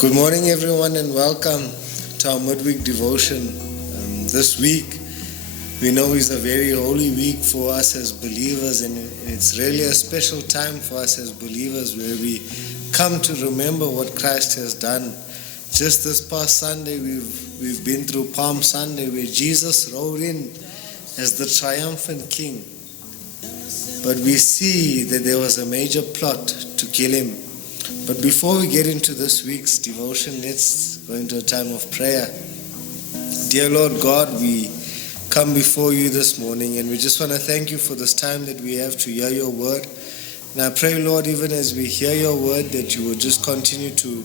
Good morning, everyone, and welcome to our midweek devotion. This week, we know is a very holy week for us as believers, and it's really a special time for us as believers where we come to remember what Christ has done. Just this past Sunday, we've been through Palm Sunday, where Jesus rode in as the triumphant King. But we see that there was a major plot to kill him. But before we get into this week's devotion, let's go into a time of prayer. Dear Lord God, we come before you this morning, and we just want to thank you for this time that we have to hear your word. And I pray, Lord, even as we hear your word, that you will just continue to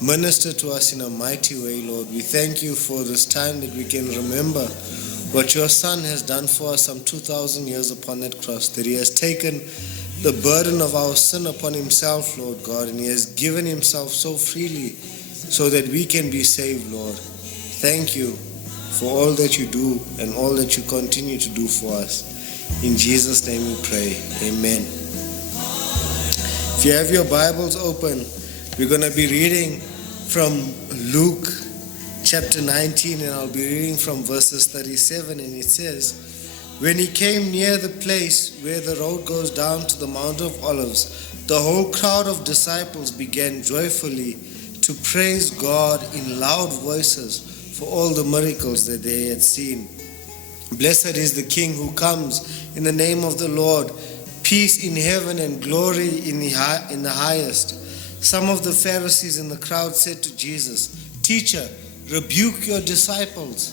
minister to us in a mighty way, Lord. We thank you for this time that we can remember what your Son has done for us some 2,000 years upon that cross, that he has taken the burden of our sin upon himself, Lord God, and he has given himself so freely so that we can be saved, Lord. Thank you for all that you do and all that you continue to do for us. In Jesus' name we pray. Amen. If you have your Bibles open, we're going to be reading from Luke chapter 19, and I'll be reading from verses 37, and it says, "When he came near the place where the road goes down to the Mount of Olives, the whole crowd of disciples began joyfully to praise God in loud voices for all the miracles that they had seen. 'Blessed is the King who comes in the name of the Lord, peace in heaven and glory in the highest.' Some of the Pharisees in the crowd said to Jesus, 'Teacher, rebuke your disciples.'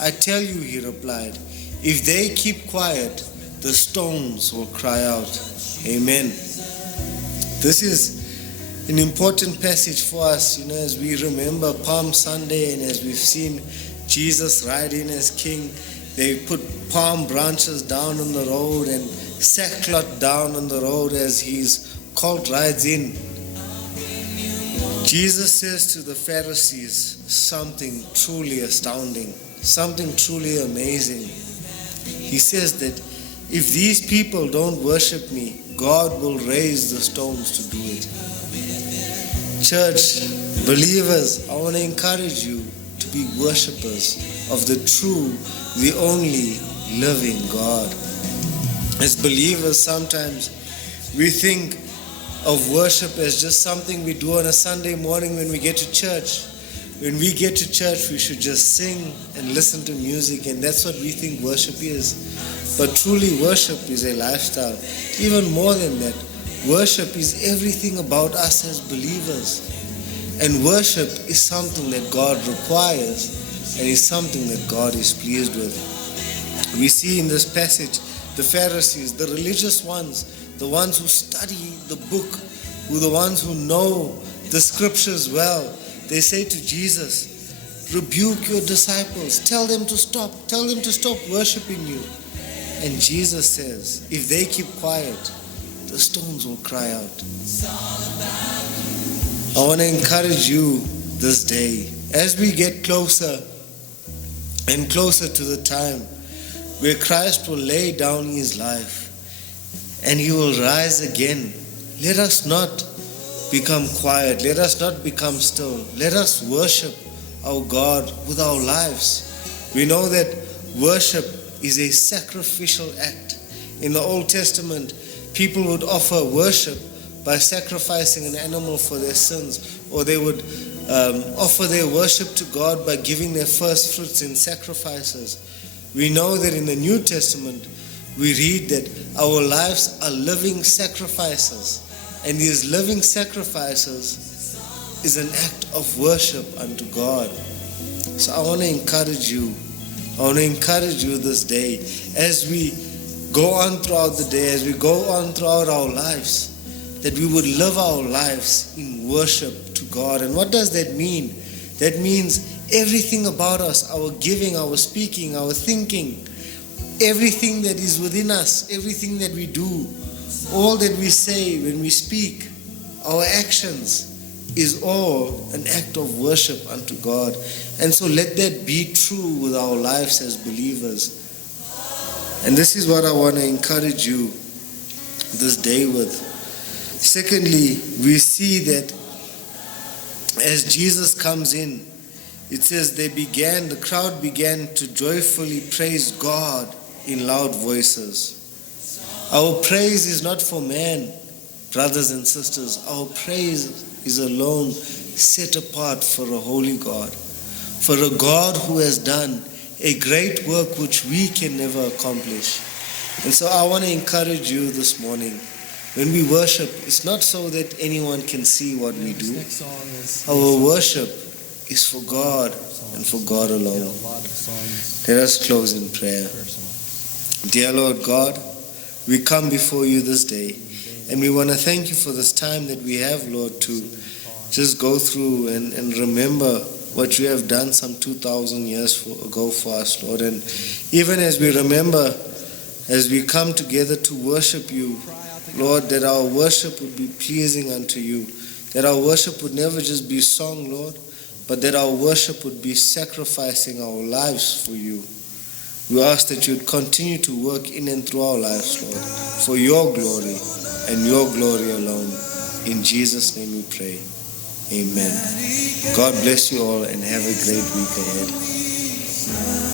'I tell you,' he replied, 'if they keep quiet, the stones will cry out.'" Amen. This is an important passage for us, as we remember Palm Sunday and as we've seen Jesus ride in as King. They put palm branches down on the road and sackcloth down on the road as his colt rides in. Jesus says to the Pharisees something truly astounding, something truly amazing. He says that if these people don't worship me, God will raise the stones to do it. Church, believers, I want to encourage you to be worshipers of the true, the only living God. As believers, sometimes we think of worship as just something we do on a Sunday morning when we get to church. When we get to church, we should just sing and listen to music, and that's what we think worship is. But truly, worship is a lifestyle. Even more than that, worship is everything about us as believers. And worship is something that God requires, and is something that God is pleased with. We see in this passage the Pharisees, the religious ones, the ones who study the book, the ones who know the scriptures well. They say to Jesus, "Rebuke your disciples. Tell them to stop. Tell them to stop worshiping you." And Jesus says, if they keep quiet, the stones will cry out. I want to encourage you this day, as we get closer and closer to the time where Christ will lay down his life and he will rise again. Let us not become quiet. Let us not become still. Let us worship our God with our lives. We know that worship is a sacrificial act. In the Old Testament, people would offer worship by sacrificing an animal for their sins, or they would offer their worship to God by giving their first fruits in sacrifices. We know that in the New Testament, we read that our lives are living sacrifices, and these living sacrifices is an act of worship unto God. So I want to encourage you. I want to encourage you this day, as we go on throughout the day, as we go on throughout our lives, that we would live our lives in worship to God. And what does that mean? That means everything about us, our giving, our speaking, our thinking, everything that is within us, everything that we do, all that we say when we speak, our actions, is all an act of worship unto God. And so let that be true with our lives as believers. And this is what I want to encourage you this day with. Secondly, we see that as Jesus comes in, it says the crowd began to joyfully praise God in loud voices. Our praise is not for man, brothers and sisters. Our praise is alone set apart for a holy God, for a God who has done a great work which we can never accomplish. And so I want to encourage you this morning. When we worship, it's not so that anyone can see what we do. Our worship is for God and for God alone. Let us close in prayer. Dear Lord God, we come before you this day, and we want to thank you for this time that we have, Lord, to just go through and remember what you have done some 2,000 years ago for us, Lord. And even as we remember, as we come together to worship you, Lord, that our worship would be pleasing unto you, that our worship would never just be song, Lord, but that our worship would be sacrificing our lives for you. We ask that you would continue to work in and through our lives, Lord, for your glory and your glory alone. In Jesus' name we pray. Amen. God bless you all and have a great week ahead.